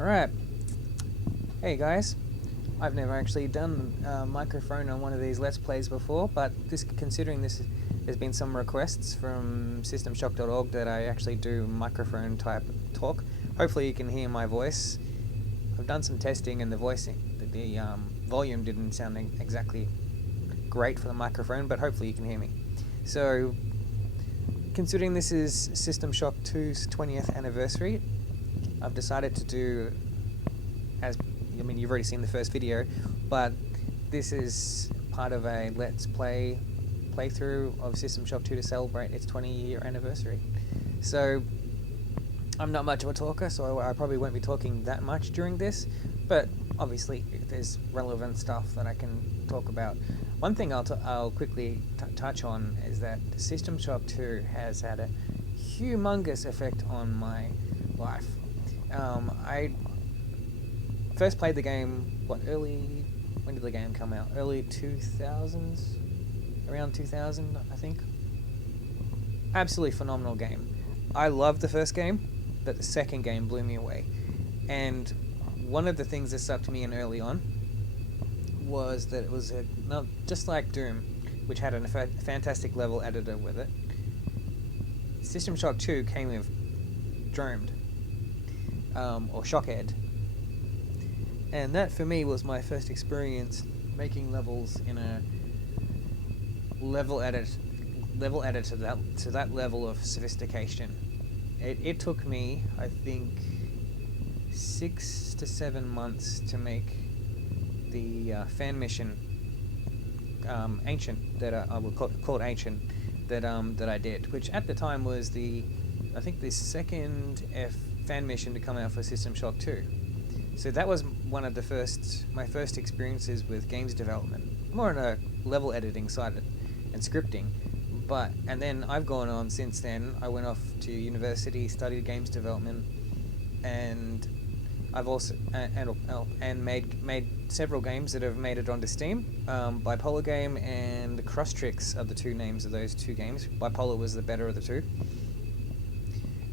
Alright, hey guys, I've never actually done a microphone on one of these Let's Plays before, but considering there's been some requests from systemshock.org that I actually do microphone type talk. Hopefully you can hear my voice. I've done some testing and the volume didn't sound exactly great for the microphone, but hopefully you can hear me. So, considering this is System Shock 2's 20th anniversary, I've decided to do, you've already seen the first video, but this is part of a Let's Play playthrough of System Shock 2 to celebrate its 20-year anniversary. So, I'm not much of a talker, so I probably won't be talking that much during this, but obviously there's relevant stuff that I can talk about. One thing I'll quickly touch on is that System Shock 2 has had a humongous effect on my life. I first played the game, when did the game come out? Early 2000s? Around 2000, I think. Absolutely phenomenal game. I loved the first game, but the second game blew me away. And one of the things that sucked me in early on was that it was just like Doom, which had a fantastic level editor with it. System Shock 2 came with Dromed, or Shockhead, and that for me was my first experience making levels in a level edit to that level of sophistication. It took me, I think, 6 to 7 months to make the fan mission Ancient, that I will call it Ancient, that I did, which at the time was I think the second fan mission to come out for System Shock 2. So that was one of my first experiences with games development, more on a level editing side and scripting. And then I've gone on since then. I went off to university, studied games development, and I've also made several games that have made it onto Steam. Bipolar Game and Crosstrix are the two names of those two games. Bipolar was the better of the two.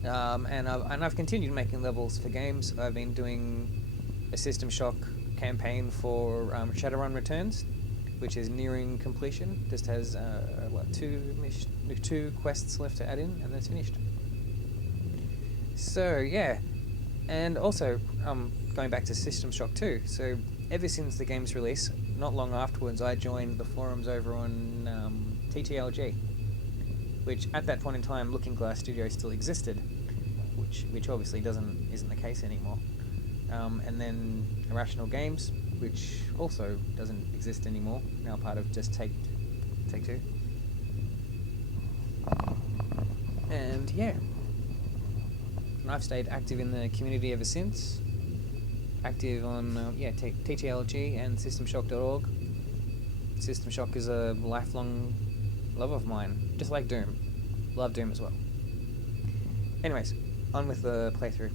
And I've continued making levels for games. I've been doing a System Shock campaign for Shadowrun Returns, which is nearing completion. Just has two quests left to add in, and that's finished. So yeah, and also going back to System Shock 2. So ever since the game's release, not long afterwards, I joined the forums over on TTLG, which at that point in time, Looking Glass Studio still existed, which obviously isn't the case anymore. And then Irrational Games, which also doesn't exist anymore, now part of just Take Two. And yeah, and I've stayed active in the community ever since. Active on TTLG and SystemShock.org. System Shock is a lifelong love of mine, just like Doom. Love Doom as well. Anyways, on with the playthrough.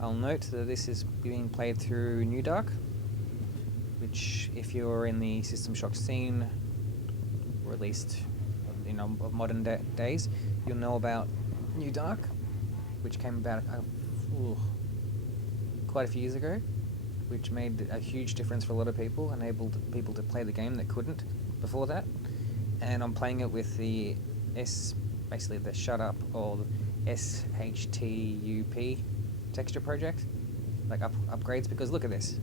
I'll note that this is being played through New Dark, which, if you're in the System Shock scene, or at least of modern days, you'll know about New Dark, which came about quite a few years ago, which made a huge difference for a lot of people, enabled people to play the game that couldn't before that. And I'm playing it with the basically the Shut Up, or SHTUP texture project, like upgrades, because look at this.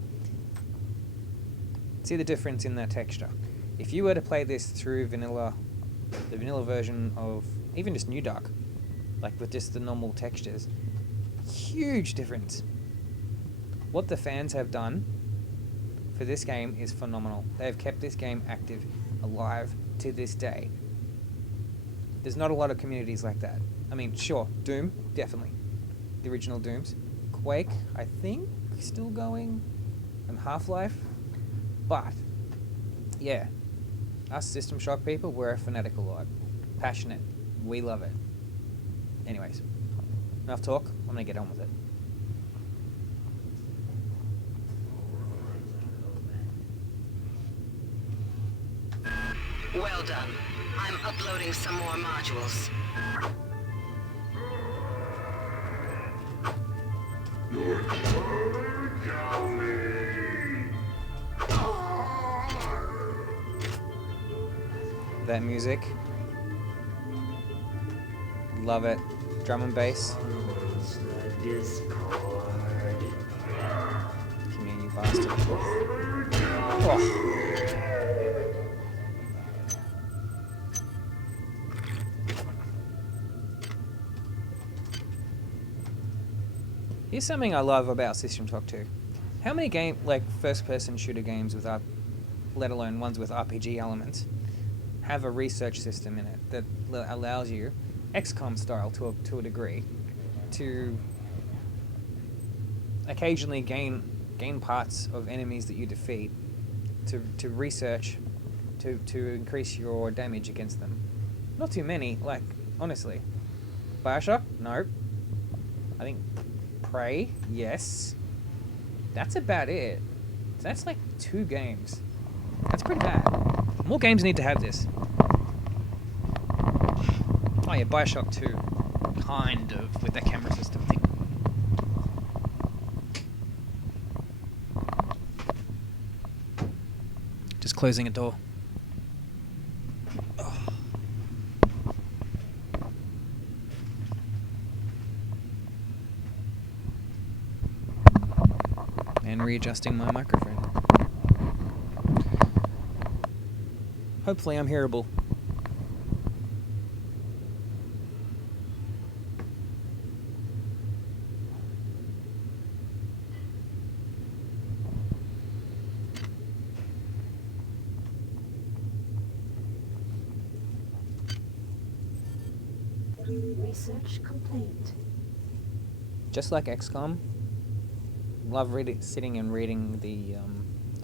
See the difference in that texture. If you were to play this through the vanilla version of even just New Dark, like with just the normal textures, huge difference. What the fans have done for this game is phenomenal. They have kept this game active, alive to this day. There's not a lot of communities like that. I mean, sure, Doom, definitely. The original Dooms. Quake, I think, still going. And Half-Life. But, yeah. Us System Shock people, we're a fanatical lot. Passionate. We love it. Anyways, enough talk. I'm gonna get on with it. Well done. I'm Uploading some more modules. That music. Love it. Drum and bass. Come here, you bastard. Oh. Here's something I love about System Shock 2. How many first-person shooter games with let alone ones with RPG elements, have a research system in it that allows you, XCOM style to a degree, to occasionally gain parts of enemies that you defeat, to research, to increase your damage against them. Not too many, like, honestly. Bioshock? No. I think Prey? Yes. That's about it. So that's like 2 games. That's pretty bad. More games need to have this. Oh yeah, Bioshock 2. Kind of, with that camera system thing. Just closing a door. And readjusting my microphone. Hopefully I'm hearable. Research complete. Just like XCOM, love sitting and reading the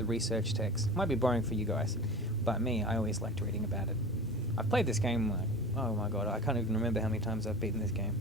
research text. Might be boring for you guys, but me, I always liked reading about it. I've played this game like, oh my god, I can't even remember how many times I've beaten this game.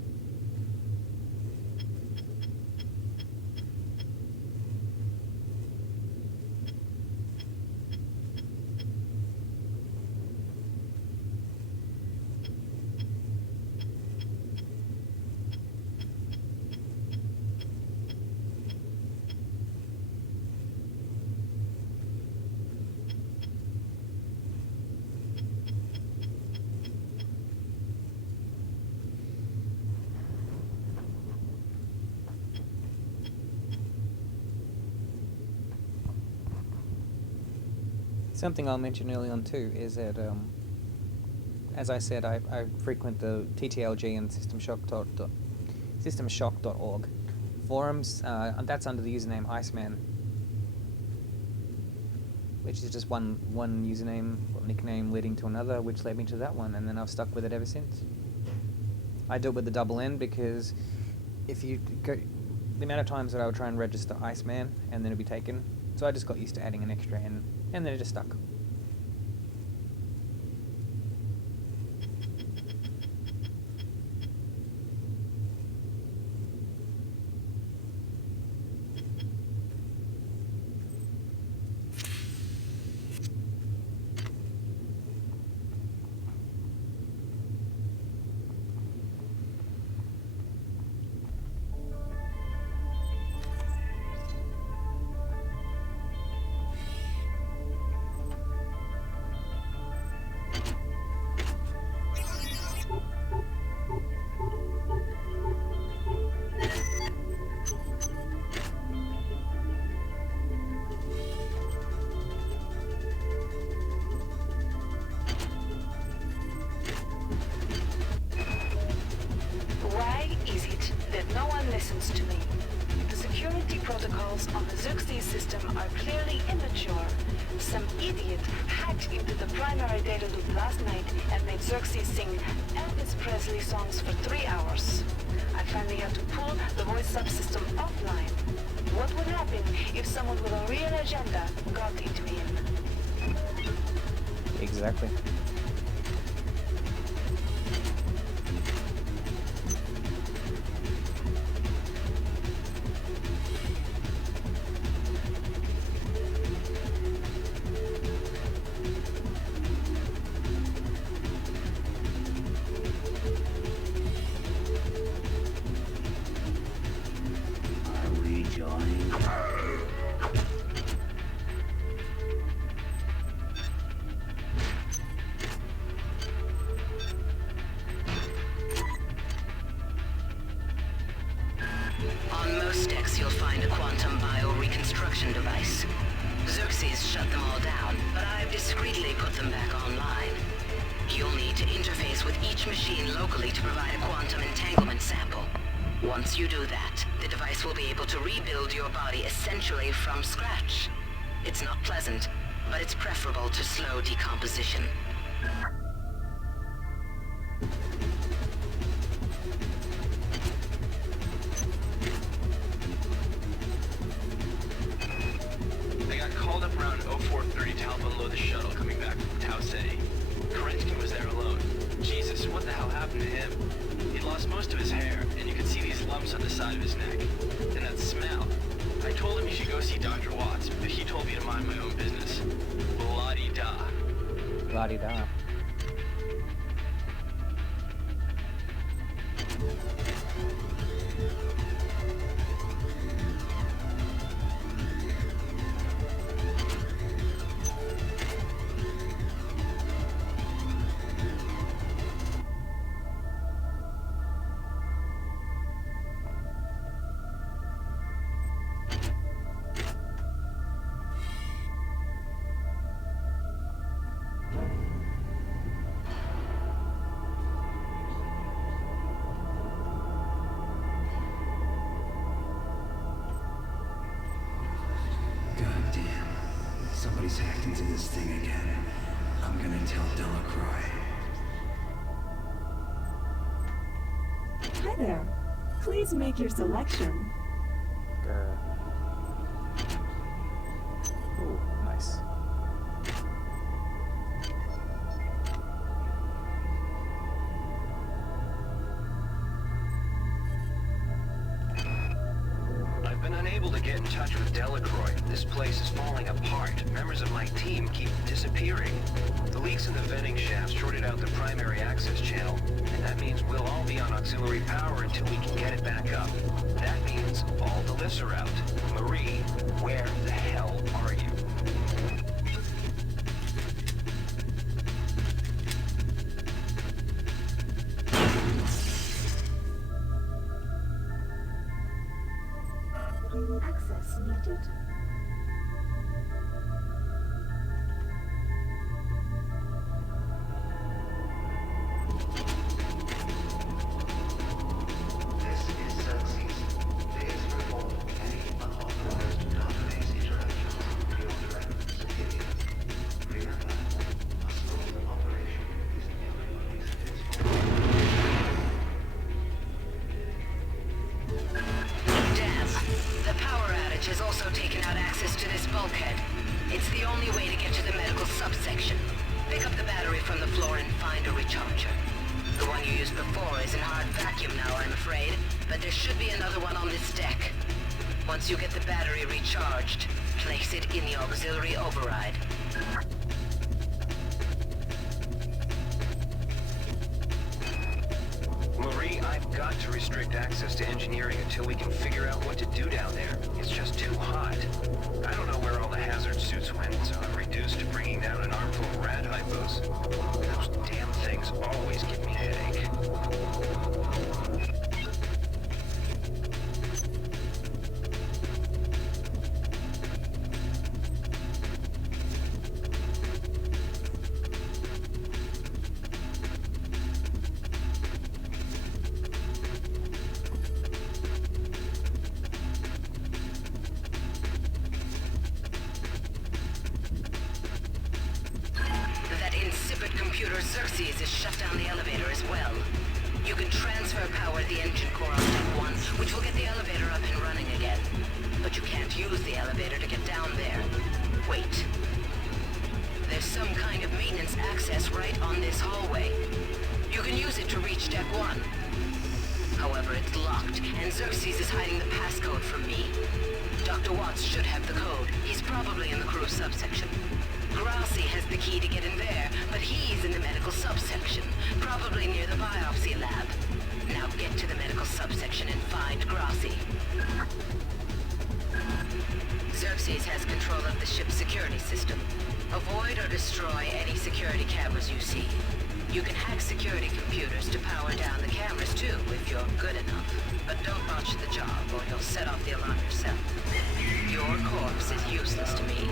Something I'll mention early on too is that, as I said, I frequent the TTLG and systemshock.org forums. And that's under the username Iceman, which is just one username or nickname leading to another, which led me to that one, and then I've stuck with it ever since. I do it with the double N because if you go, the amount of times that I would try and register Iceman and then it'd be taken, so I just got used to adding an extra N, and then it just stuck. listens to me. The security protocols on the Xerxes system are clearly immature. Some idiot hacked into the primary data loop last night and made Xerxes sing Elvis Presley songs for 3 hours. I finally had to pull the voice subsystem offline. What would happen if someone with a real agenda got it in? Exactly. them back online. You'll need to interface with each machine locally to provide a quantum entanglement sample. Once you do that, the device will be able to rebuild your body essentially from scratch. It's not pleasant, but it's preferable to slow decomposition. I got called up around 0430 to help unload the shuttle coming back from Tau City. Kerensky was there alone. Jesus, what the hell happened to him? He'd lost most of his hair, and you could see these lumps on the side of his neck. And that smell. I told him he should go see Dr. Watts, but he told me to mind my own business. La-di-da. La-di-da. Somebody's hacked into this thing again. I'm gonna tell Delacroix. Hi there. Please make your selection. Ooh, nice. I've been unable to get in touch with Delacroix. This place is falling apart. Members of my team keep disappearing. The leaks in the venting shaft shorted out the primary access channel, and that means we'll all be on auxiliary power until we can get it back up. That means all the lifts are out. Marie, where the hell are you? Access needed. This is Xerxes. Please report any unauthorized database interactions to your direct superior. Remember, a smooth operation is everybody's responsibility. Damn. The power outage has also taken out access to this bulkhead. It's the only way to get to the medical subsection. Pick up the battery from the floor and find a recharger. The one you used before is in hard vacuum now, I'm afraid, but there should be another one on this deck. Once you get the battery recharged, place it in the auxiliary override. Marie, I've got to restrict access to engineering until we can figure out what to do down there. It's just too hot. I don't know where all the hazard suits went, so I'm reduced to bringing down an armful of rad hypos. Those damn things always give me a headache. That insipid computer Xerxes has shut down the elevator as well. You can transfer power to the engine core on step 1, which will get the elevator up and running again. But you can't use the elevator to get down there. Wait. There's some kind of maintenance access right on this hallway. You can use it to reach deck 1. However, it's locked, and Xerxes is hiding the passcode from me. Dr. Watts should have the code. He's probably in the crew subsection. Grassi has the key to get in there, but he's in the medical subsection, probably near the biopsy lab. Now get to the medical subsection and find Grassi. Xerxes has control of the ship's security system. Avoid or destroy any security cameras you see. You can hack security computers to power down the cameras too, if you're good enough. But don't botch the job, or you'll set off the alarm yourself. Your corpse is useless to me.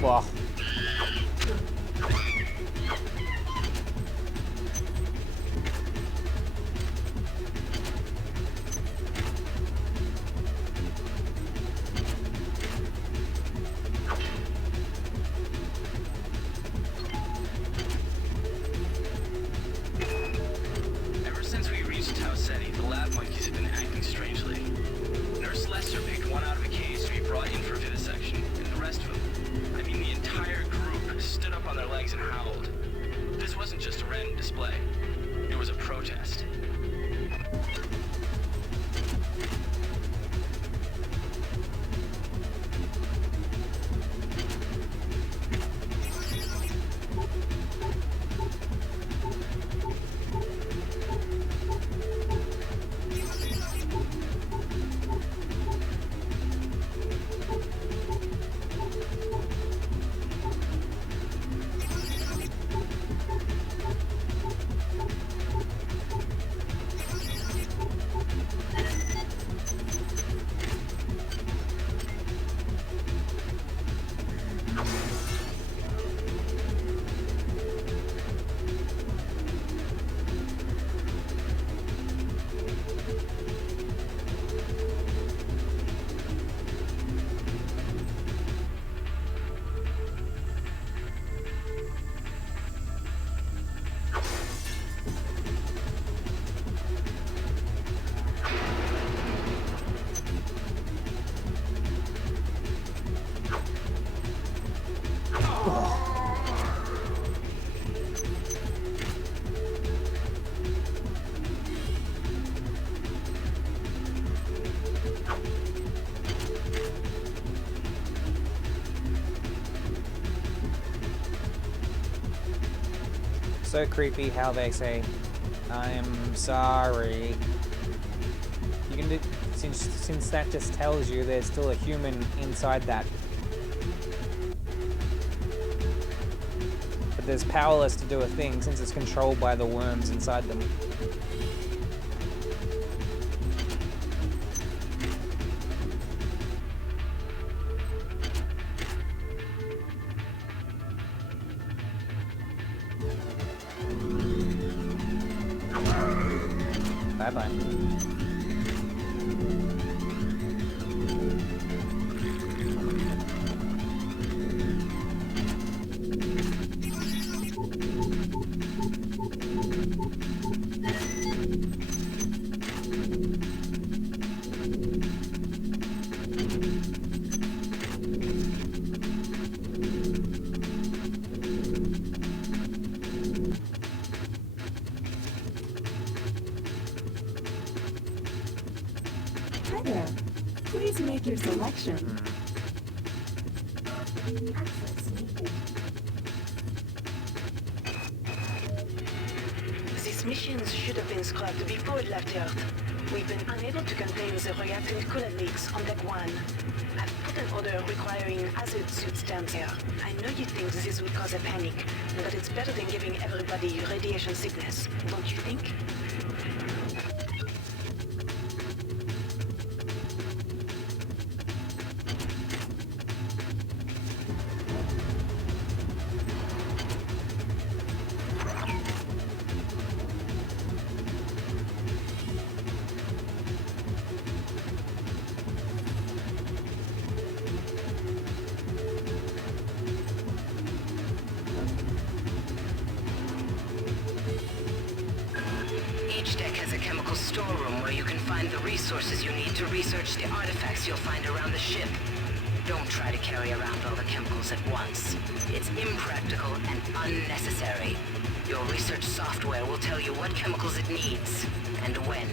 Whoa. Ever since we reached Tau Ceti, the lab monkeys have been acting strangely. Nurse Lester picked one out of a cage to be brought in for vivisection, and the rest of them, I mean the entire group, stood up on their legs and howled. This wasn't just a random display. It was a protest. So creepy how they say, "I'm sorry." You can do, since that just tells you there's still a human inside that. But there's powerless to do a thing since it's controlled by the worms inside them. Bye-bye. Hi there. Please make your selection. Access needed. These missions should have been scrapped before it left Earth. We've been unable to contain the reactant coolant leaks on Deck 1. I've put an order requiring hazard suits down there. I know you think this would cause a panic, but it's better than giving everybody radiation sickness, don't you think? Each deck has a chemical storeroom where you can find the resources you need to research the artifacts you'll find around the ship. Don't try to carry around all the chemicals at once. It's impractical and unnecessary. Your research software will tell you what chemicals it needs, and when.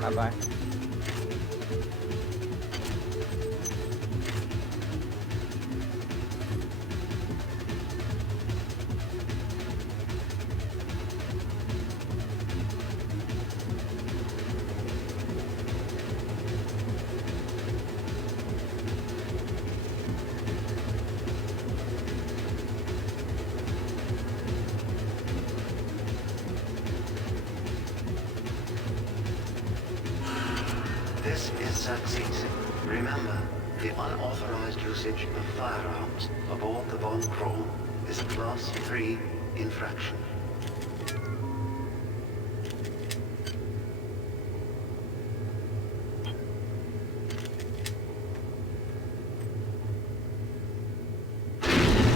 Bye-bye. This is Xerxes. Remember, the unauthorized usage of firearms aboard the Von Chrome is a Class 3 infraction.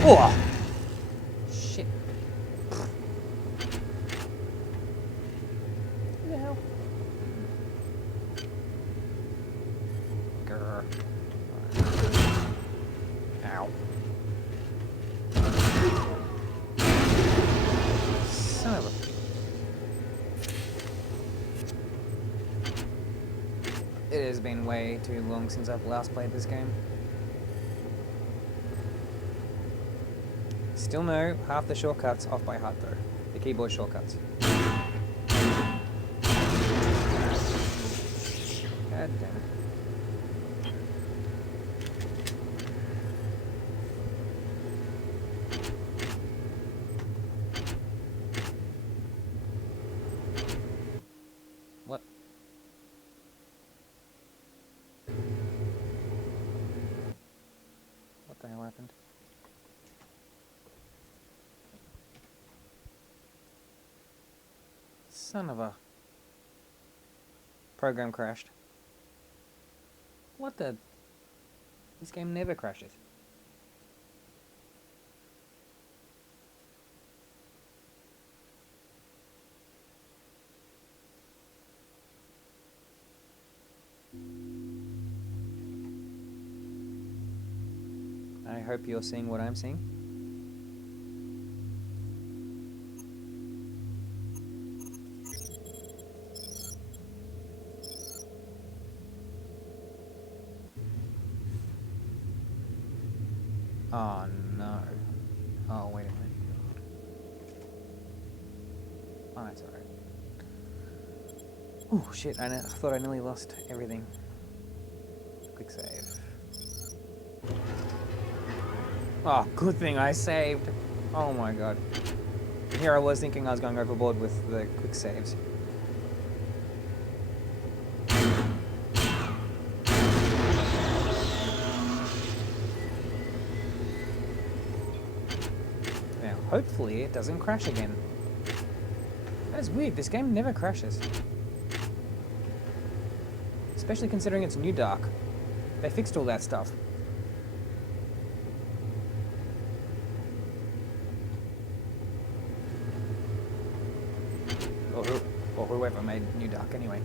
Oh! Shit. Who the hell? Grr. Ow. Son of a... It has been way too long since I've last played this game. Still know half the shortcuts off by heart though. The keyboard shortcuts. God damn it. What? What the hell happened? Son of a... Program crashed. What the... This game never crashes. I hope you're seeing what I'm seeing. Oh no. Oh, wait a minute. Oh, that's alright. Oh shit, I thought I nearly lost everything. Quick save. Oh, good thing I saved. Oh my god. Here I was thinking I was going overboard with the quick saves. Now, hopefully it doesn't crash again. That is weird, this game never crashes. Especially considering it's New Dark. They fixed all that stuff. Or whoever made New Dark anyway.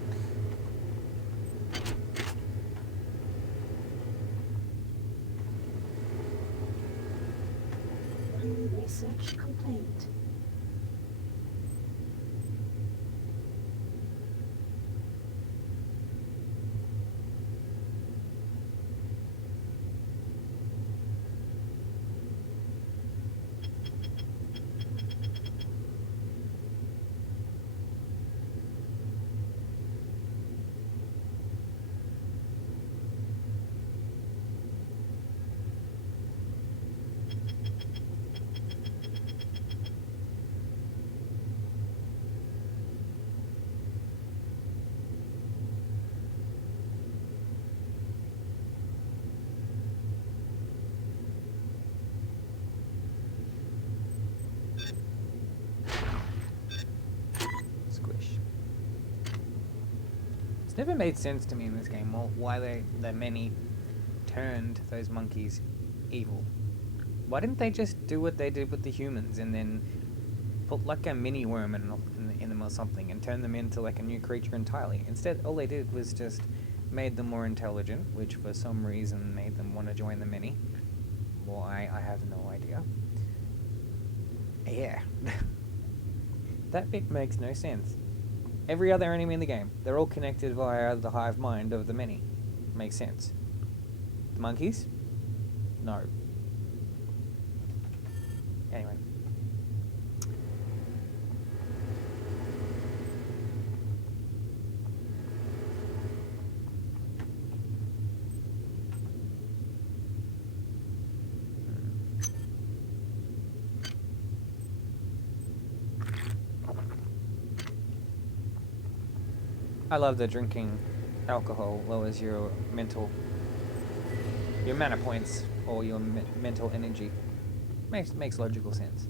Research complete. Never made sense to me in this game why the many turned those monkeys evil. Why didn't they just do what they did with the humans and then put like a mini worm in them or something and turn them into like a new creature entirely? Instead, all they did was just made them more intelligent, which for some reason made them want to join the many. Why, I have no idea. Yeah. That bit makes no sense. Every other enemy in the game, they're all connected via the hive mind of the many. Makes sense. The monkeys? No. Anyway. I love the drinking alcohol lowers your mana points or your mental energy. Makes logical sense.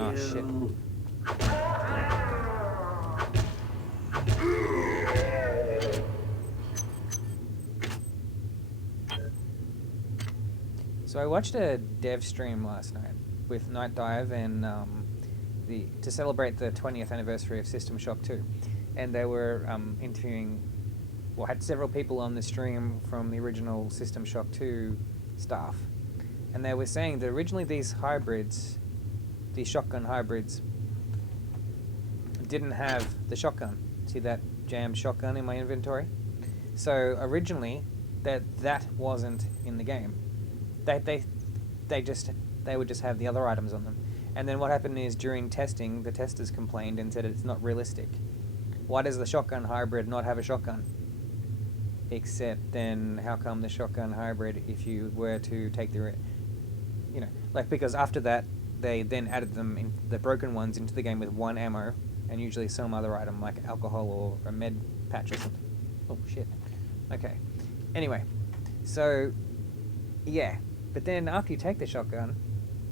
Oh shit. So I watched a dev stream last night with Night Dive and to celebrate the 20th anniversary of System Shock 2, and they were interviewing, well, had several people on the stream from the original System Shock 2 staff, and they were saying that originally these hybrids, these shotgun hybrids, didn't have the shotgun. See that jammed shotgun in my inventory? So originally, that wasn't in the game. They would just have the other items on them. And then what happened is during testing, the testers complained and said it's not realistic. Why does the shotgun hybrid not have a shotgun? Except then how come the shotgun hybrid, if you were to take the, because after that, they then added them in the broken ones into the game with 1 ammo and usually some other item like alcohol or a med patch or something. Oh shit. Okay. Anyway, so yeah, but then after you take the shotgun,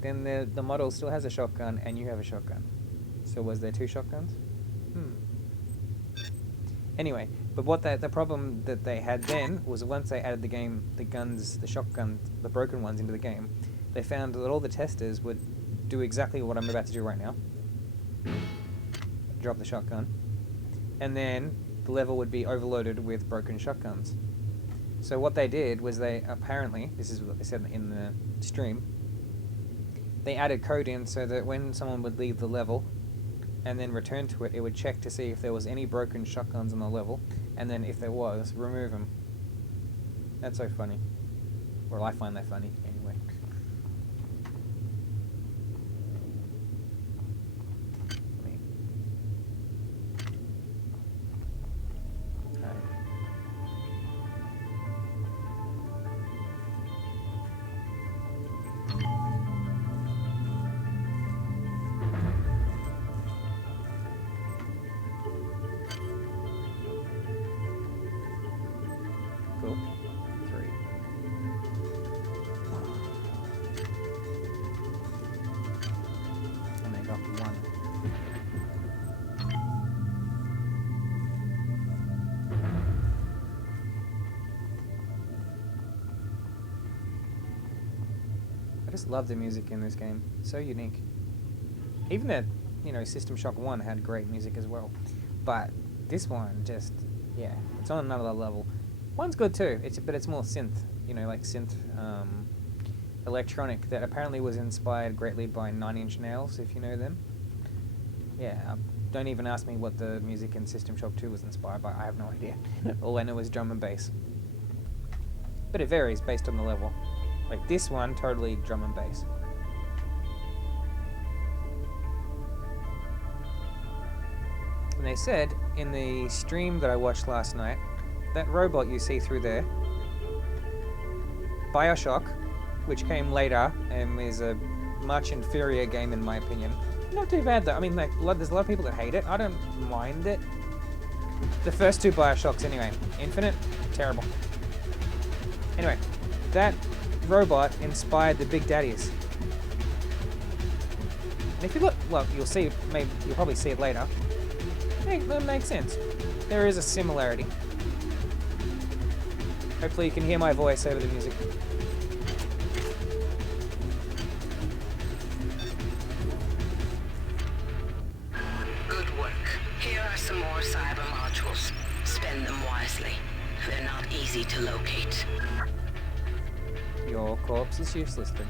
then the model still has a shotgun and you have a shotgun. So was there 2 shotguns? Anyway, but the problem that they had then was once they added the shotgun, the broken ones into the game, they found that all the testers would do exactly what I'm about to do right now. Drop the shotgun. And then the level would be overloaded with broken shotguns. So what they did was they apparently, this is what they said in the stream, they added code in so that when someone would leave the level and then return to it, it would check to see if there was any broken shotguns on the level, and then if there was, remove them. That's so funny. Well, I find that funny, anyway. Cool. 3. And they got 1. I just love the music in this game. So unique. Even the, System Shock 1 had great music as well. But this one just, yeah, it's on another level. One's good too, but it's more synth, like synth electronic that apparently was inspired greatly by 9 Inch Nails, if you know them. Yeah, don't even ask me what the music in System Shock 2 was inspired by, I have no idea. All I know is drum and bass. But it varies based on the level. Like this one, totally drum and bass. And they said in the stream that I watched last night, that robot you see through there, BioShock, which came later and is a much inferior game in my opinion. Not too bad though. I mean, like, there's a lot of people that hate it. I don't mind it. The first 2 BioShocks anyway. Infinite, terrible. Anyway, that robot inspired the Big Daddies. And if you look, well, you'll probably see it later. That makes sense. There is a similarity. Hopefully you can hear my voice over the music. Good work. Here are some more cyber modules. Spend them wisely. They're not easy to locate. Your corpse is useless to me.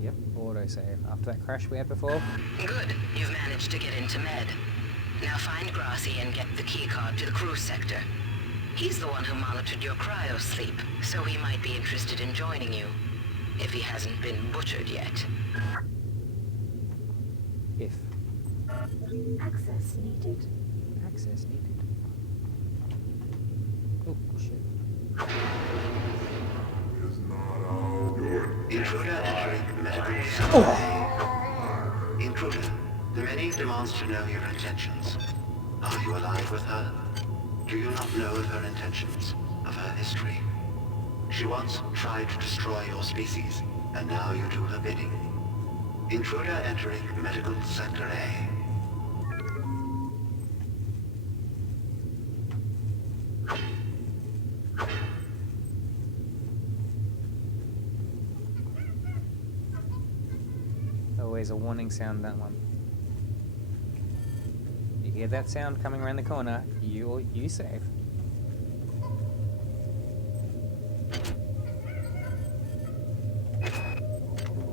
Yep, autosave after that crash we had before. Good. You've managed to get into Med. Now find Grassy and get the keycard to the cruise sector. He's the one who monitored your cryo-sleep, so he might be interested in joining you. If he hasn't been butchered yet. If Access needed. access needed. Oh, shit. Intruder entering medical center. Intruder, the medic demands to know your intentions. Are you alive with her? Do you not know of her intentions, of her history? She once tried to destroy your species, and now you do her bidding. Intruder entering medical sector A. Always a warning sound, that one. You hear that sound coming around the corner, you save.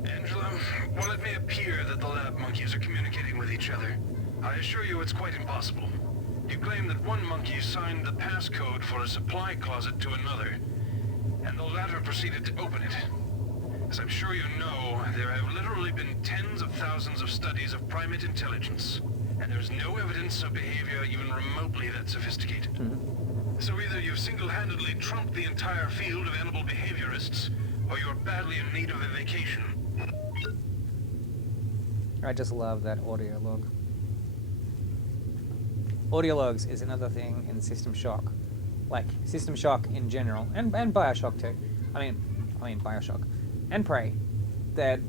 Angela, while it may appear that the lab monkeys are communicating with each other, I assure you it's quite impossible. You claim that one monkey signed the passcode for a supply closet to another, and the latter proceeded to open it. As I'm sure you know, there have literally been tens of thousands of studies of primate intelligence, and there's no evidence of behavior even remotely that sophisticated. So either you've single-handedly trumped the entire field of animal behaviorists, or you're badly in need of a vacation. I just love that audio log. Audio logs is another thing in System Shock. Like, System Shock in general, and Bioshock too. I mean Bioshock. And Prey. That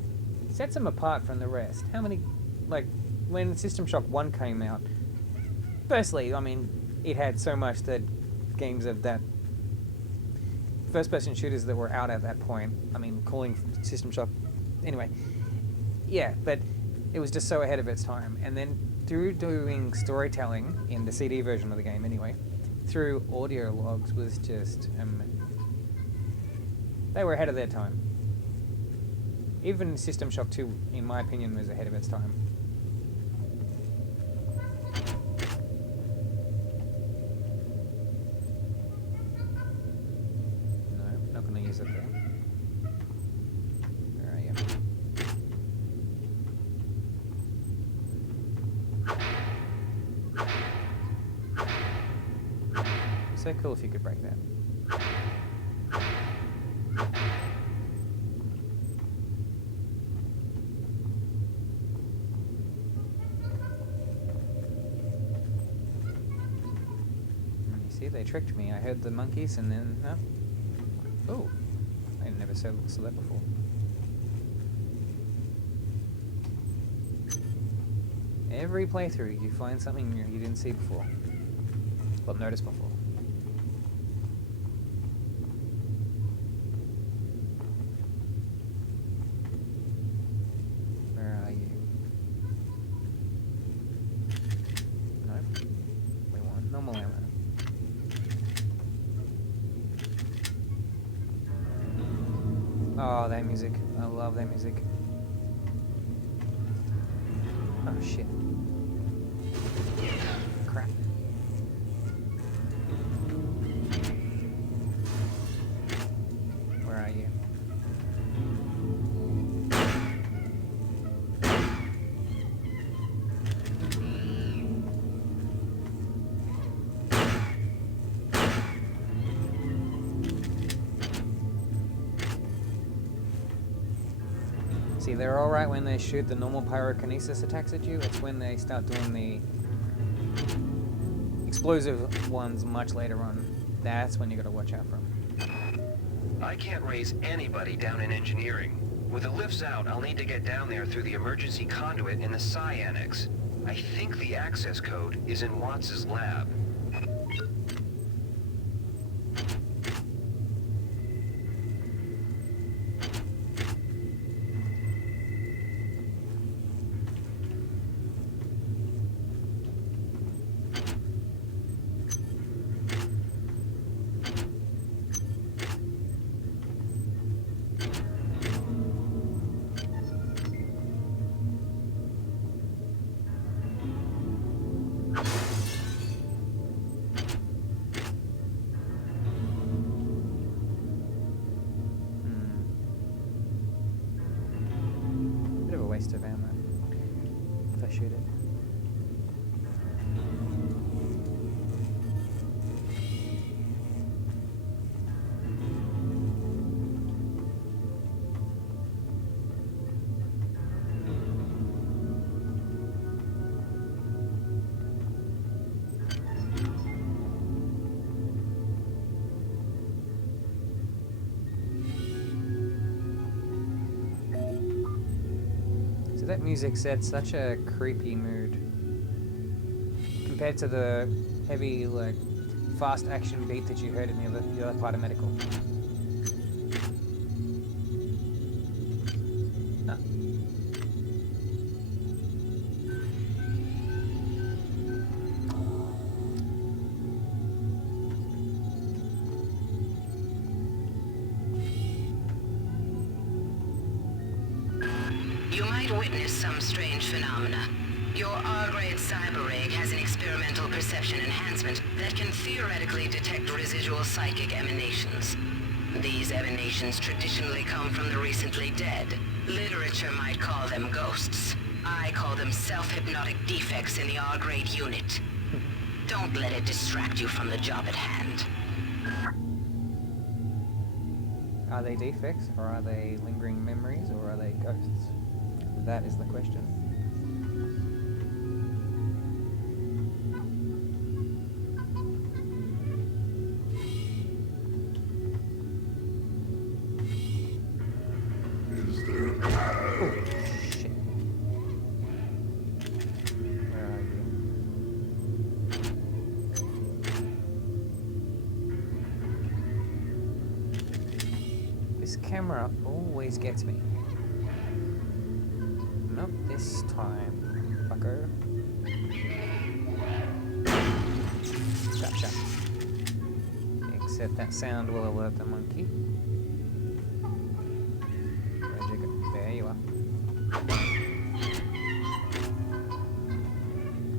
sets them apart from the rest. How many, like, when System Shock 1 came out, firstly, I mean, it had so much that games of that first-person shooters that were out at that point, I mean, calling System Shock, anyway, yeah, but it was just so ahead of its time. And then through doing storytelling in the CD version of the game anyway, through audio logs was just, they were ahead of their time. Even System Shock 2, in my opinion, was ahead of its time. No, not going to use it there. Where are you? So cool if you could break that. See, they tricked me. I heard the monkeys and then... Oh, I never saw that before. Every playthrough, you find something you didn't see before. Well, noticed before. Where are you? Nope. We want normal ammo. Oh, that music. I love that music. Oh, shit. Crap. Where are you? See, they're alright when they shoot the normal pyrokinesis attacks at you. It's when they start doing the explosive ones much later on. That's when you gotta watch out for them. I can't raise anybody down in engineering. With the lifts out, I'll need to get down there through the emergency conduit in the Psi Annex. I think the access code is in Watts' lab. That music sets such a creepy mood compared to the heavy, like, fast action beat that you heard in the other part of Medical. Huh. You might witness some strange phenomena. Your R-grade cyber rig has an experimental perception enhancement that can theoretically detect residual psychic emanations. These emanations traditionally come from the recently dead. Literature might call them ghosts. I call them self-hypnotic defects in the R-grade unit. Don't let it distract you from the job at hand. Are they defects, or are they lingering memories, or are they ghosts? That is the question. Oh, shit. Where are you? This camera always gets me. Not this time, fucker. Gotcha. Except that sound will alert the monkey. Where'd you go? There you are.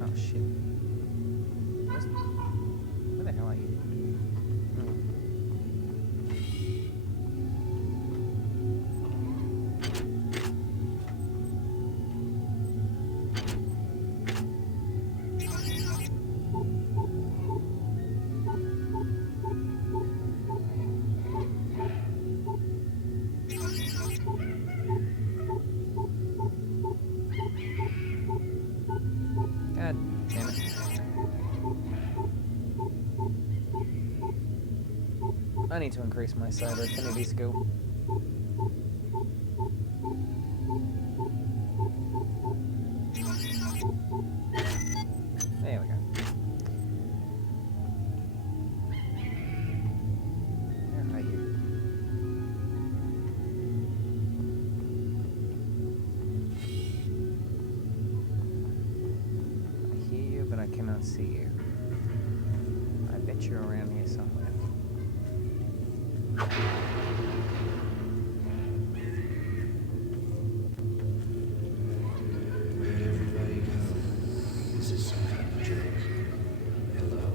Oh shit. Where the hell are you? God damn it. I need to increase my cyber affinity skill. There we go. Where are you? I hear you, but I cannot see you. I bet you're around here somewhere. Where'd everybody go? This is some kind of joke. Hello.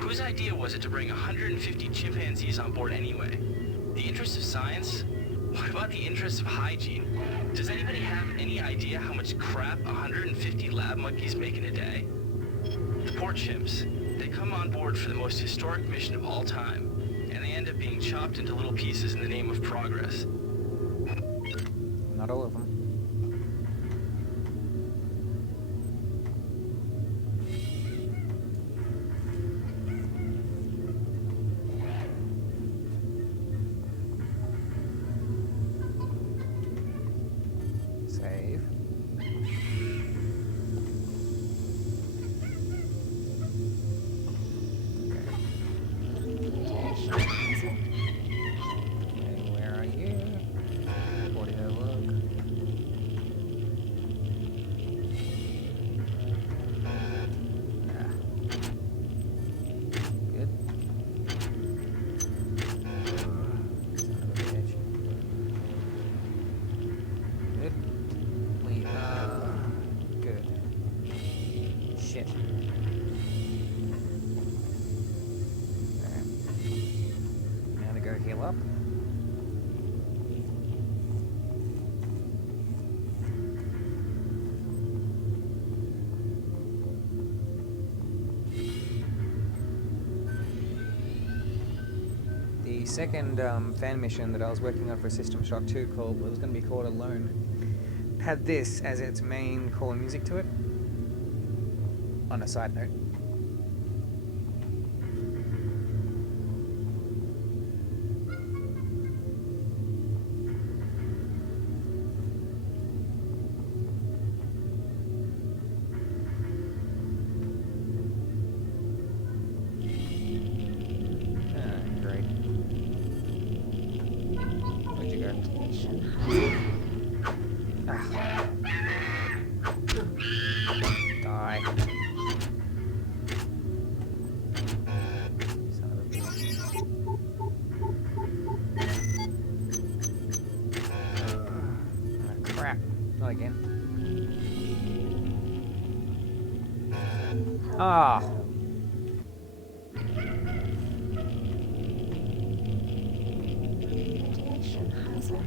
Whose idea was it to bring 150 chimpanzees on board anyway? The interest of science? What about the interest of hygiene? Does anybody have any idea how much crap 150 lab monkeys make in a day? The poor chimps. They come on board for the most historic mission of all time, and they end up being chopped into little pieces in the name of progress. Not all of them. Save. Okay, where are you? Audio log. Ah. Good. Son of a bitch. Good. We are good. Shit. Alright. Now to go heal up. The second fan mission that I was working on for System Shock 2 was going to be called Alone. had this as its main core music to it. On a side note. Great. Where'd you go? Ah. Die. Son of a bitch. Ah, crap. Not again. Ah. Radiation hazard.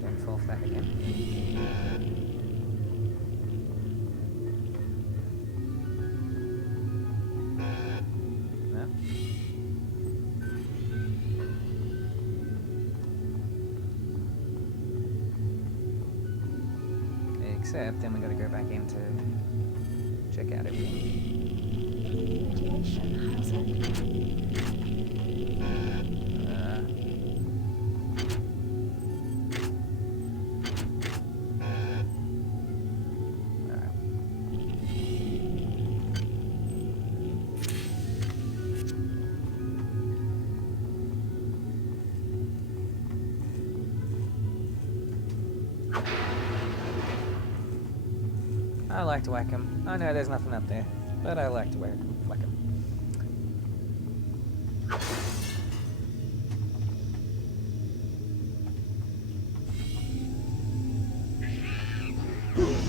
Don't fall for that again. No. Except then we gotta go back in to check out everything. Radiation hazard. Alright. I like to whack him. I know there's nothing up there, but I like to whack him.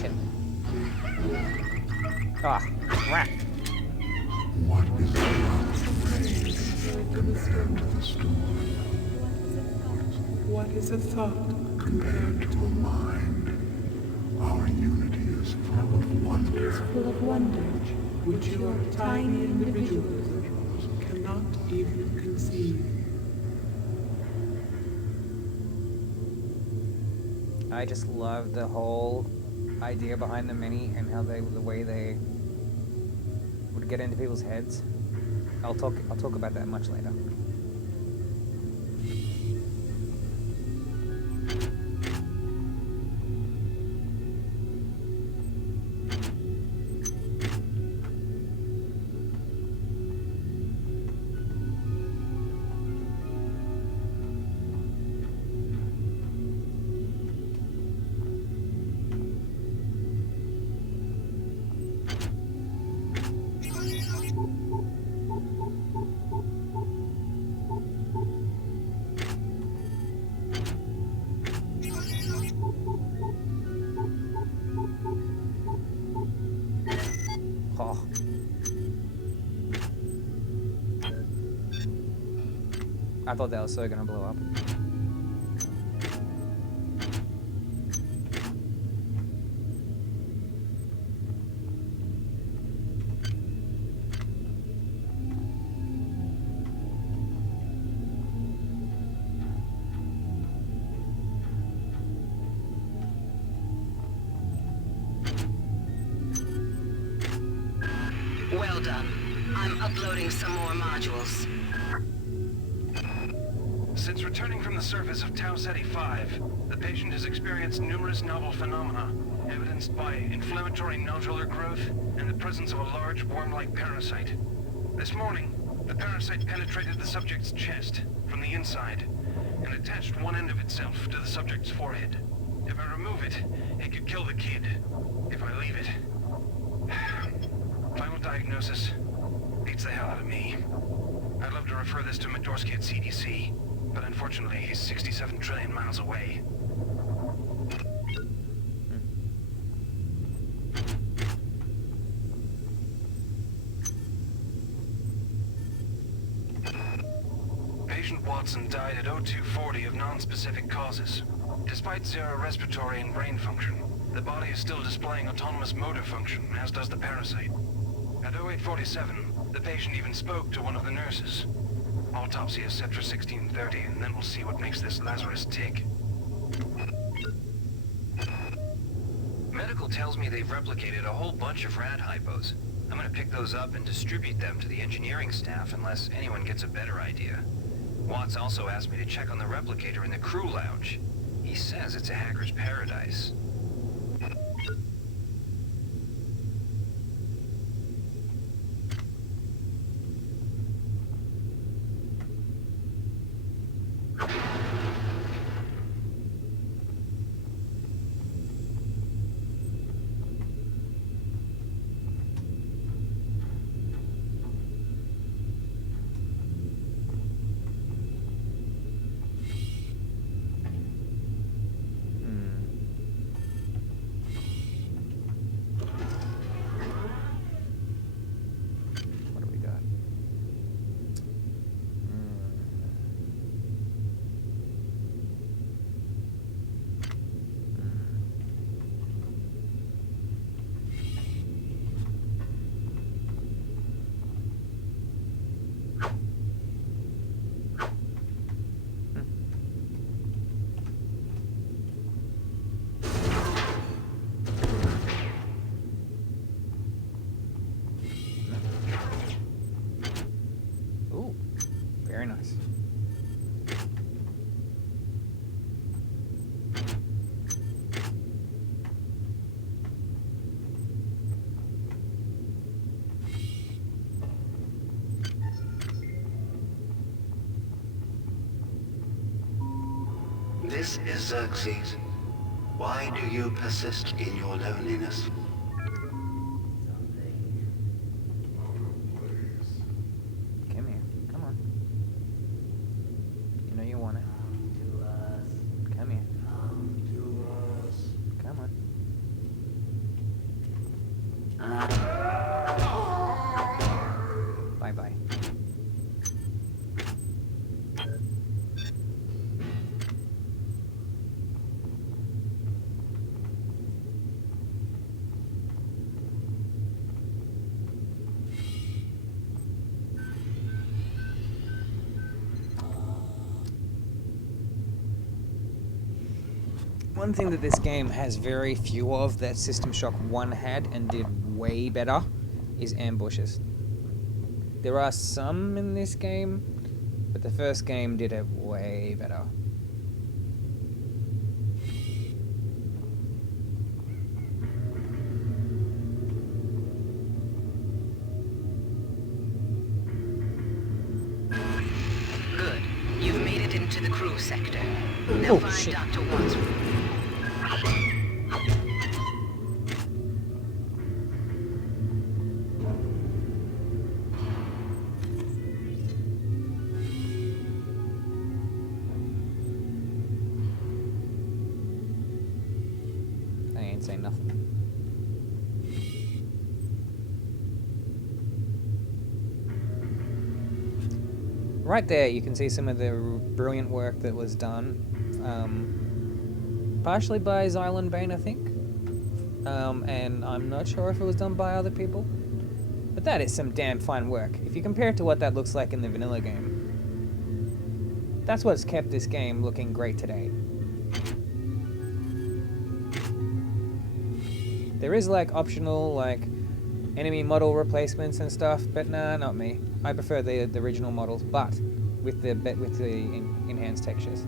Shit. Ah, crap. What is about to rage into the storm? What is a thought? Compared to a mind, our unity is full of wonder. Full of wonder, which your tiny individualism cannot even conceive. I just love the whole idea behind the mini and how the way they would get into people's heads. I'll talk about that much later. Oh. I thought that was so gonna blow up. Well done. I'm uploading some more modules. Since returning from the surface of Tau Ceti 5, the patient has experienced numerous novel phenomena, evidenced by inflammatory nodular growth and the presence of a large worm-like parasite. This morning, the parasite penetrated the subject's chest from the inside and attached one end of itself to the subject's forehead. If I remove it, it could kill the kid. If I leave it... Final diagnosis beats the hell out of me. I'd love to refer this to Medorsky at CDC, but unfortunately he's 67 trillion miles away. Patient Watson died at 0240 of non-specific causes. Despite zero respiratory and brain function, the body is still displaying autonomous motor function, as does the parasite. At At 0847, the patient even spoke to one of the nurses. Autopsy is set for 16:30, and then we'll see what makes this Lazarus tick. Medical tells me they've replicated a whole bunch of rad hypos. I'm gonna pick those up and distribute them to the engineering staff unless anyone gets a better idea. Watts also asked me to check on the replicator in the crew lounge. He says it's a hacker's paradise. What do we got? Ooh, very nice. This is Xerxes. Why do you persist in your loneliness? Come here. Come on. You know you want it. Come here. Come on. Bye-bye. One thing that this game has very few of that System Shock 1 had and did way better is ambushes. There are some in this game, but the first game did it way better. Good. You've made it into the crew sector. Now Oh, find shit. Dr. Watts. I ain't saying nothing. Right there, you can see some of the brilliant work that was done, partially by Xylan Bane, I think, and I'm not sure if it was done by other people, but that is some damn fine work. If you compare it to what that looks like in the vanilla game, that's what's kept this game looking great today. There is like optional like enemy model replacements and stuff, but nah, not me. I prefer the original models, but with the enhanced textures.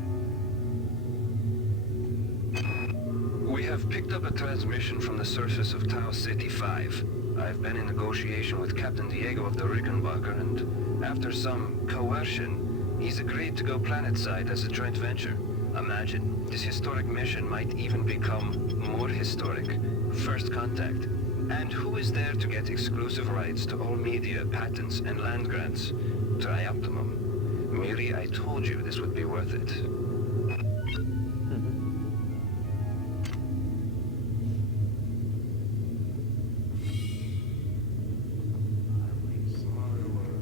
We have picked up a transmission from the surface of Tau City 5. I've been in negotiation with Captain Diego of the Rickenbacker, and after some coercion, he's agreed to go planetside as a joint venture. Imagine, this historic mission might even become more historic. First contact. And who is there to get exclusive rights to all media, patents, and land grants? Trioptimum. Miri, I told you this would be worth it.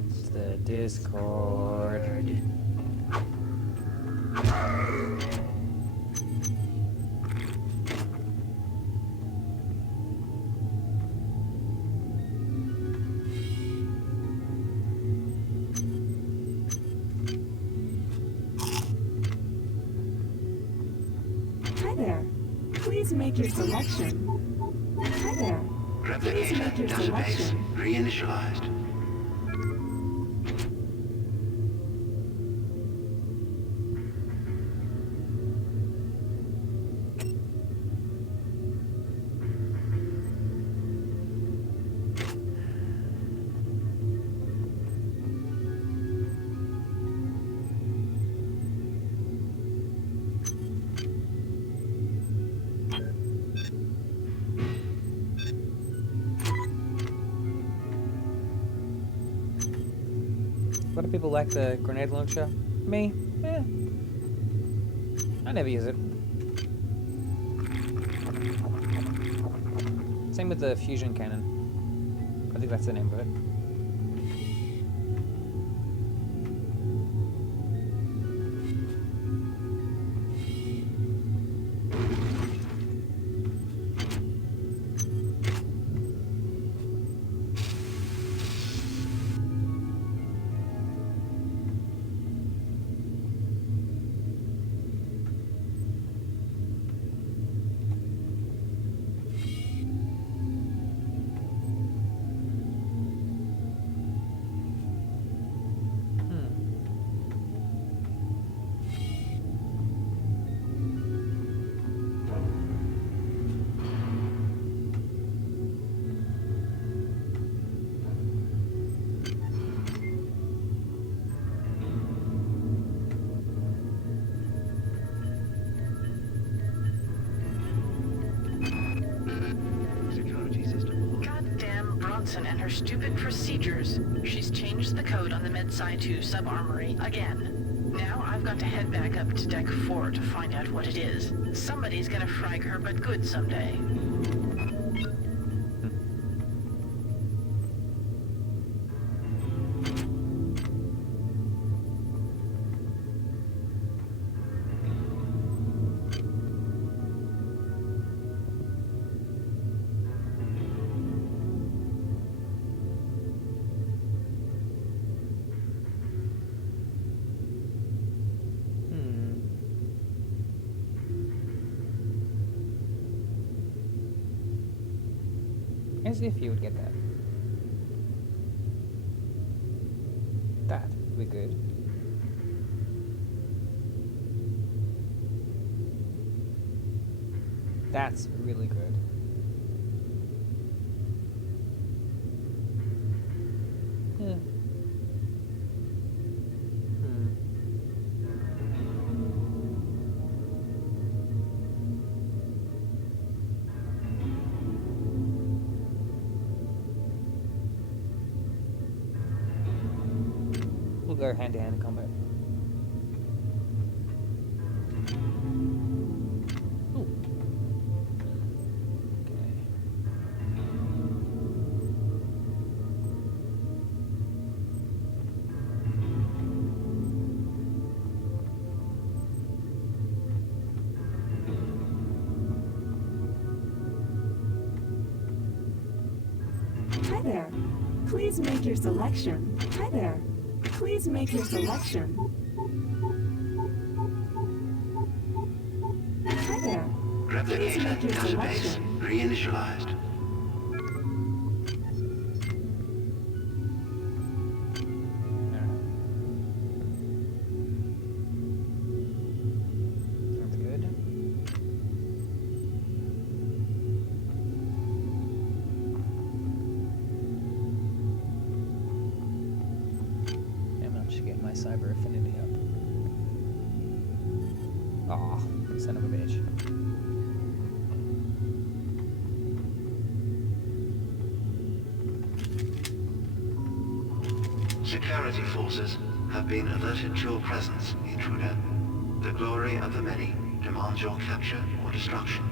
It's the Discord. Please make your selection. Hi there. Please Replicator make your database selection. reinitialized. A lot of people like the grenade launcher. Me, eh. I never use it. Same with the fusion cannon. I think that's the name of it. Security system. Goddamn Bronson and her stupid procedures. She's changed the code on the Medsci 2 sub-armory again. Now I've got to head back up to Deck 4 to find out what it is. Somebody's gonna frag her but good someday. As if you would get that. That would be good. That's really good. Yeah. We'll go hand-to-hand combat. Ooh. Okay. Hi there. Please make your selection. Hi there. Please make your selection. Hi there. Please Replicator make your database selection. reinitialized. That's good. And I'll just get my cyber affinity up. Aw, son of a bitch. Security forces have been alerted to your presence, intruder. The glory of the many demands your capture or destruction.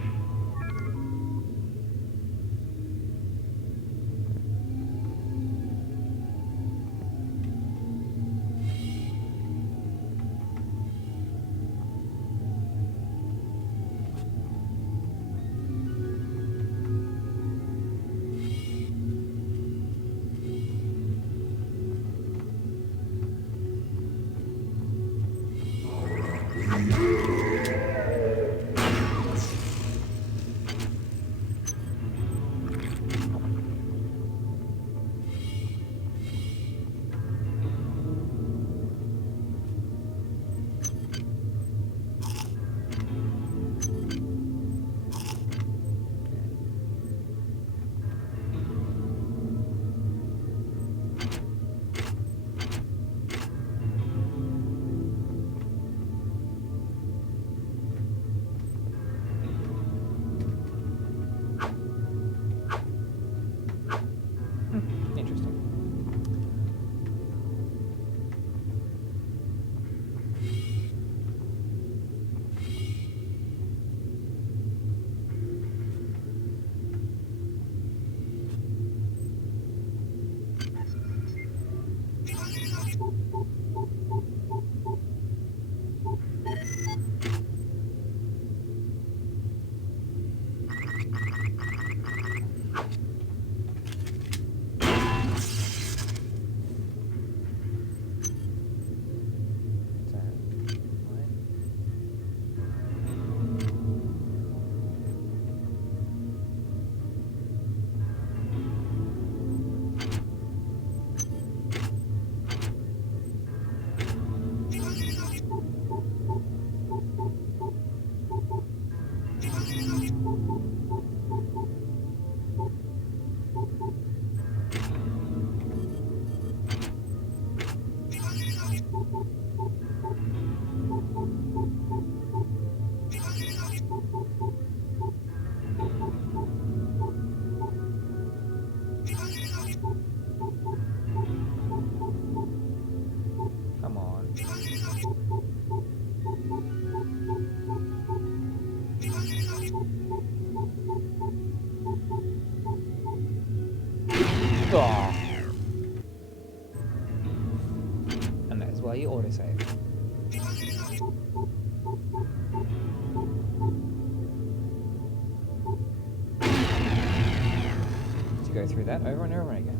go through that over and over again.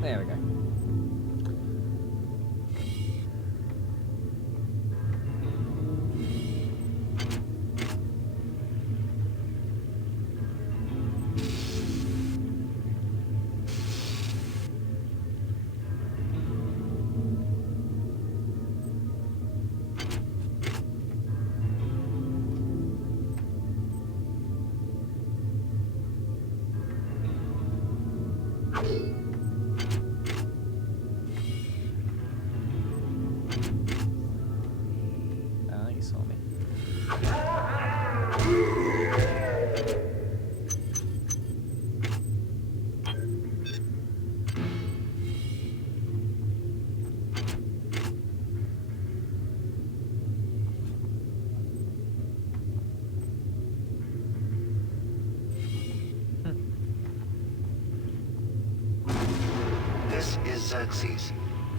There we go. Oh, you saw me. This is Xerxes.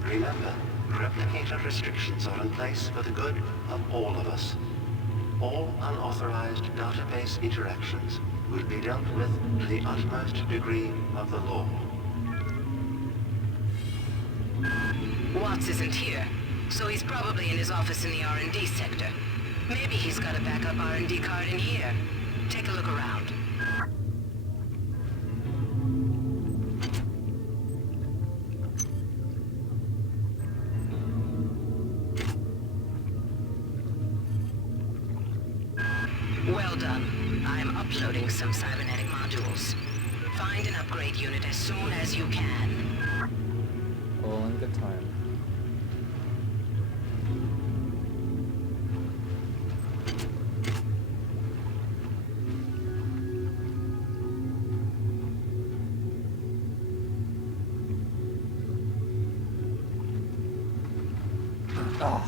Remember, replicator restrictions are in place for the good of all of us. All unauthorized database interactions will be dealt with to the utmost degree of the law. Watts isn't here, so he's probably in his office in the R&D sector. Maybe he's got a backup R&D card in here. Take a look around. Well done. I am uploading some cybernetic modules. Find an upgrade unit as soon as you can. All in good time. Oh.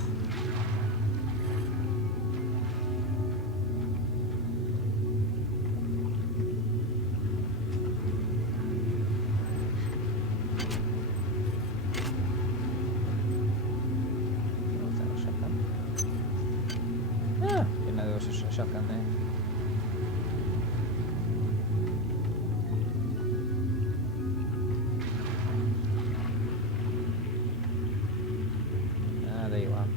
Didn't know there was a shotgun there. Ah, there you are.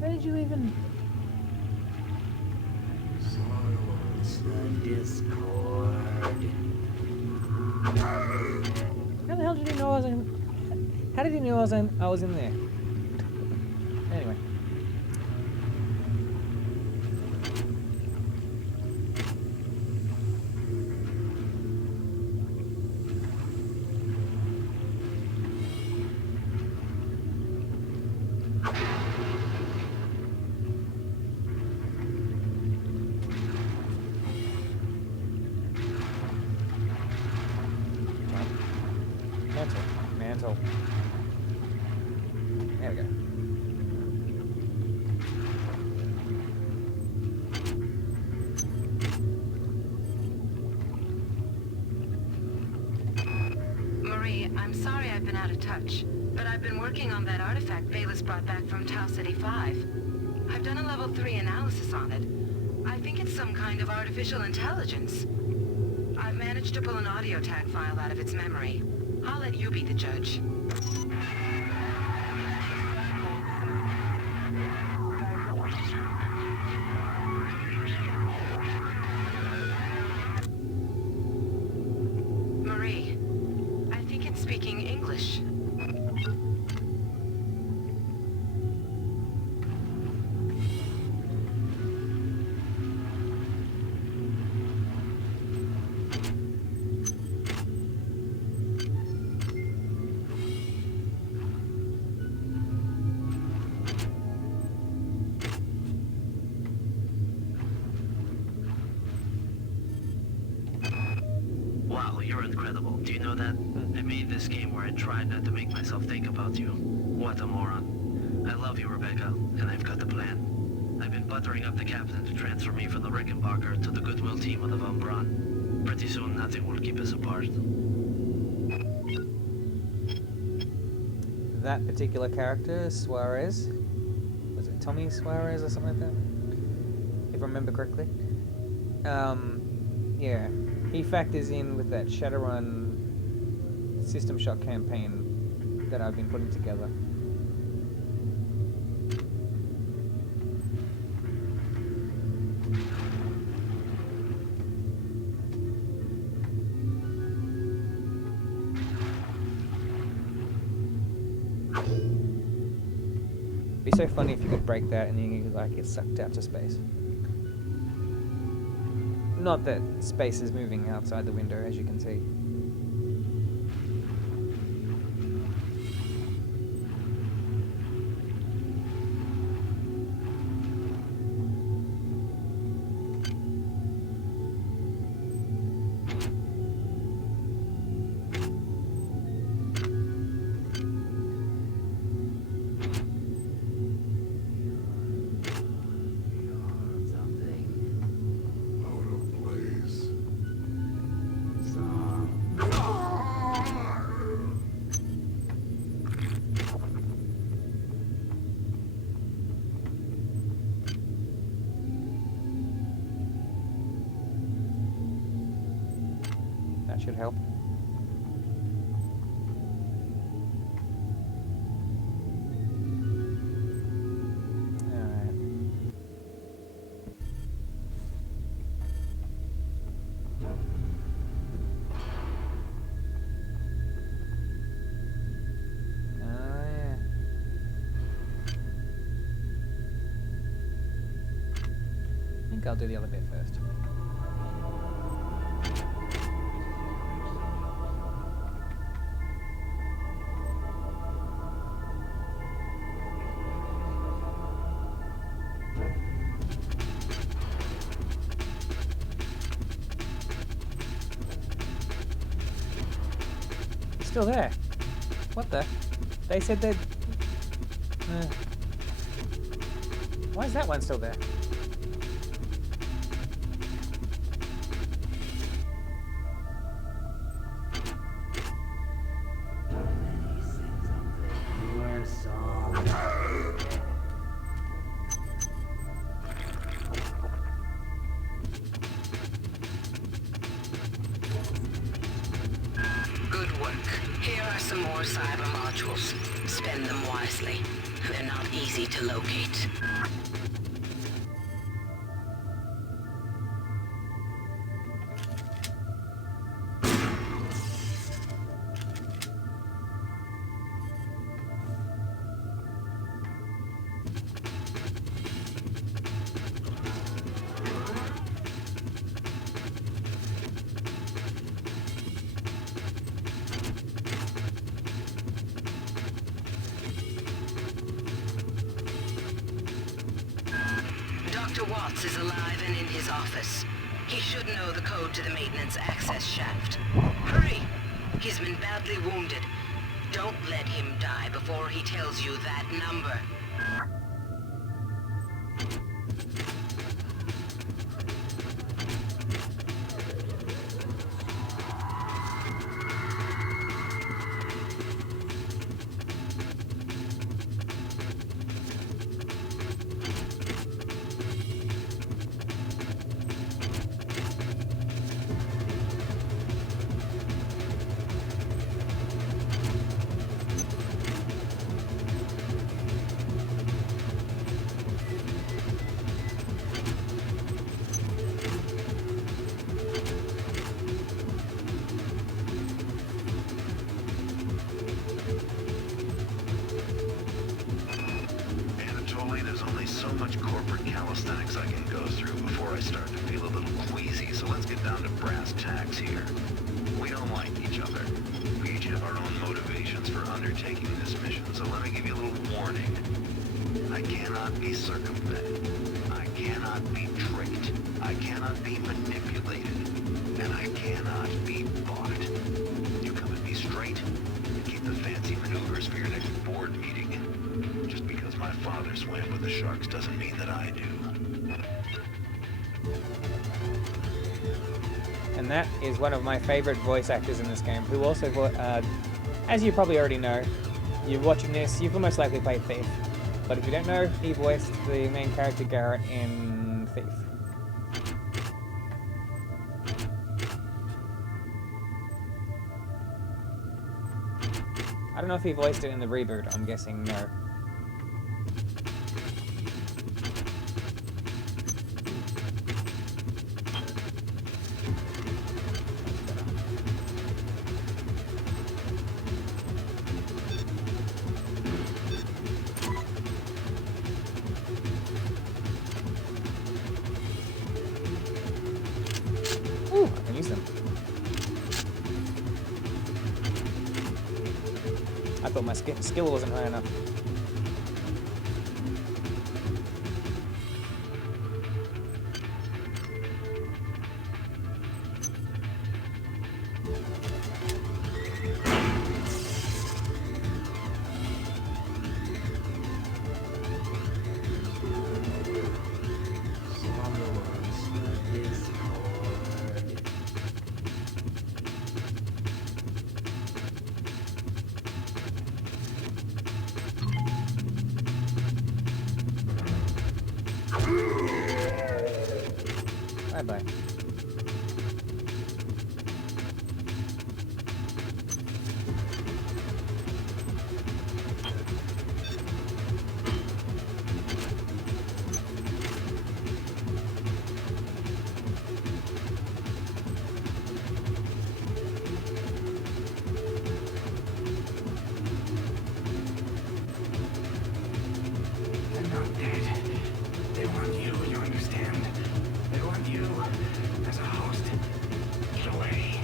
Where did you even... Silence the discord. How the hell did he know I was in... How did he know I was in there? Anyway. Mantle. There we go. Marie, I'm sorry I've been out of touch, but I've been working on that artifact Bayless brought back from Tau City 5. I've done a level 3 analysis on it. I think it's some kind of artificial intelligence. I've managed to pull an audio tag file out of its memory. I'll let you be the judge. Marie, I think it's speaking English. Wow, you're incredible. Do you know that? I made this game where I tried not to make myself think about you. What a moron. I love you, Rebecca, and I've got the plan. I've been buttering up the captain to transfer me from the Rickenbacker to the Goodwill team of the Von Braun. Pretty soon, nothing will keep us apart. That particular character, Suarez, was it Tommy Suarez or something like that? If I remember correctly. Yeah, he factors in with that Shadowrun System Shock campaign that I've been putting together. It'd be so funny if you could break that and then you could like get sucked out to space. Not that space is moving outside the window, as you can see. Out of place. That should help. Alright. Oh yeah. I think I'll do the other bit first. It's still there. What the? They said they'd... Why is that one still there? Good work. Here are some more cyber modules. Spend them wisely. They're not easy to locate. Dr. Watts is alive and in his office. He should know the code to the maintenance access shaft. Hurry! He's been badly wounded. Don't let him die before he tells you that number. So much corporate calisthenics I can go through before I start to feel a little queasy, so let's get down to brass tacks here. We don't like each other. We each have our own motivations for undertaking this mission, so let me give you a little warning. I cannot be circumvented. I cannot be tricked. I cannot be manipulated. And I cannot be bought. hours for your next board meeting. Just because my father swam with the sharks doesn't mean that I do. And that is one of my favorite voice actors in this game, who also, as you probably already know, you're watching this, you've most likely played Thief. But if you don't know, he voiced the main character Garrett in Thief. I don't know if he voiced it in the reboot, I'm guessing no. Ooh, I can use them. I thought my skill wasn't high enough. Bye-bye. They're not dead. They want you, you understand? They want you as a host. Get away.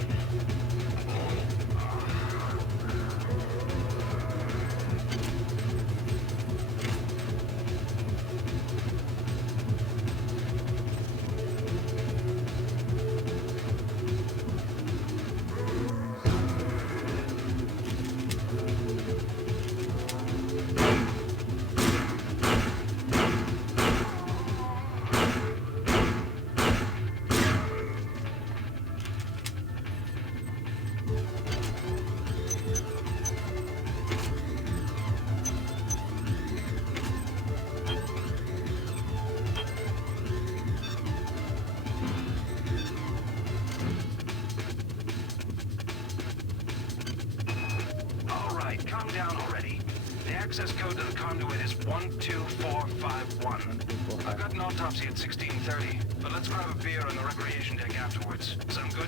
All right, calm down already. The access code to the conduit is 12451. I've got an autopsy at 16:30, but let's grab a beer on the recreation deck afterwards. Sound good?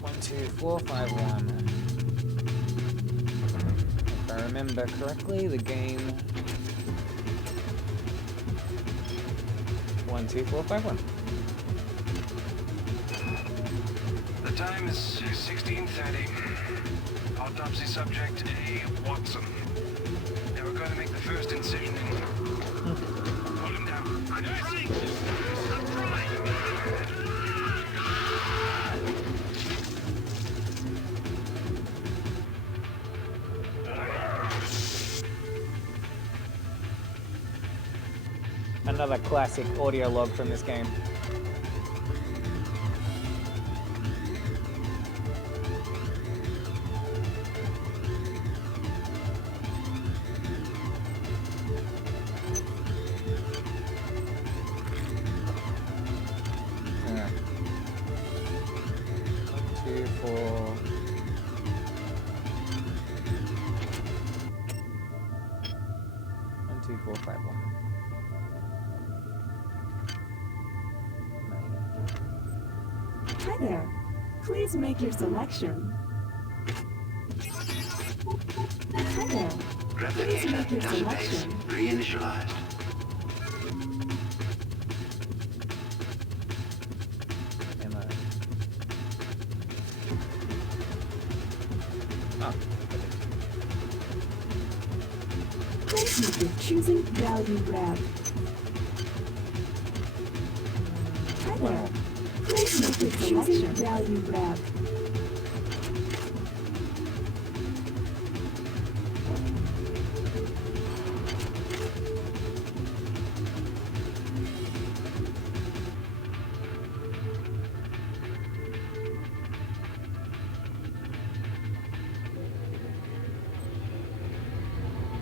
12451. If I remember correctly, the game 12451. The time is 16:30. Autopsy subject A. Watson. Now we're going to make the first incision in. Hold him down. I'm trying. I'm trying. Another classic audio log from this game. Alright. 1, 2, 4. One, 2, 4, 5, 1. Hi there. Please make your selection. Hi there. Please make your selection. Reinitialized. Am I? Oh, Thank you for choosing Value Grab. Hi there. Please make your choosing Value Grab.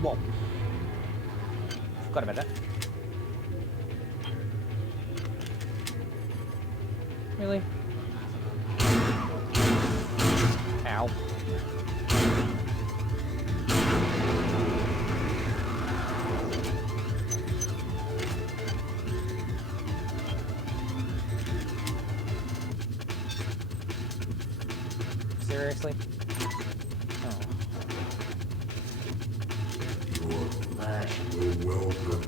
Whoa. Forgot about that. Really? Ow. Seriously? Oh. Your flash will welcome.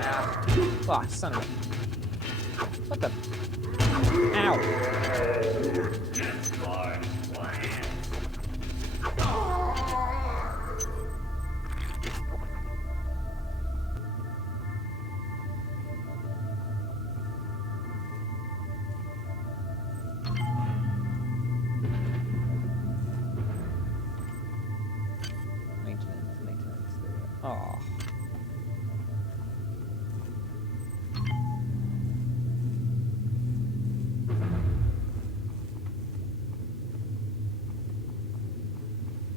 Ah. Oh, son of a... What the... Ow. Maintenance. There we go. Oh.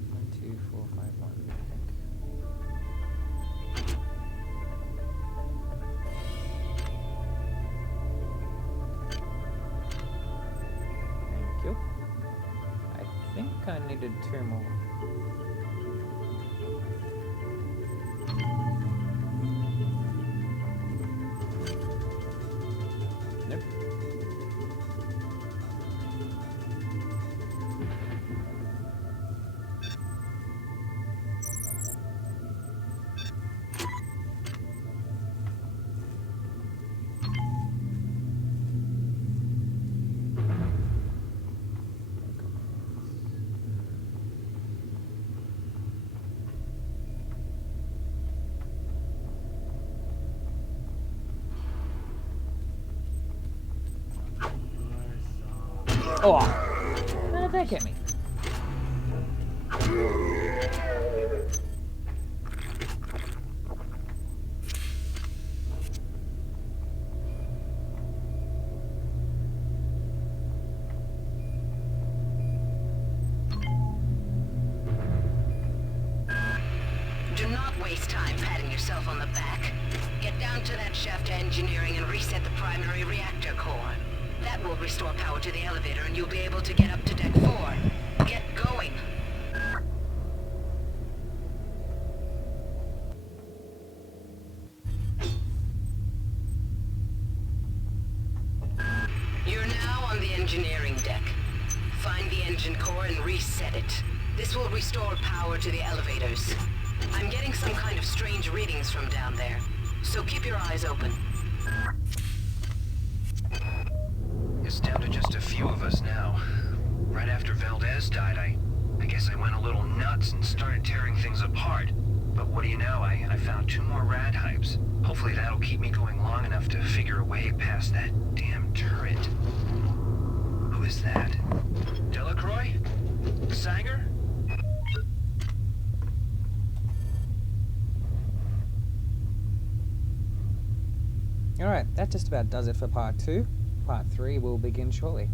One, 2, 4, 5, 1, I think. Thank you. I think I needed 2 more. Nope. Oh! How did that get me? Do not waste time patting yourself on the back. Get down to that shaft to engineering and reset the primary reactor core. That will restore power to the elevator and you'll be able to get up to deck 4. Get going. You're now on the engineering deck. Find the engine core and reset it. This will restore power to the elevators. I'm getting some kind of strange readings from down there, so keep your eyes open. It's down to just a few of us now. Right after Valdez died, I guess I went a little nuts and started tearing things apart. But what do you know, I found 2 more rad hypes. Hopefully that'll keep me going long enough to figure a way past that damn turret. Who is that? Delacroix? Sanger? Alright, that just about does it for part 2. Part 3 will begin shortly.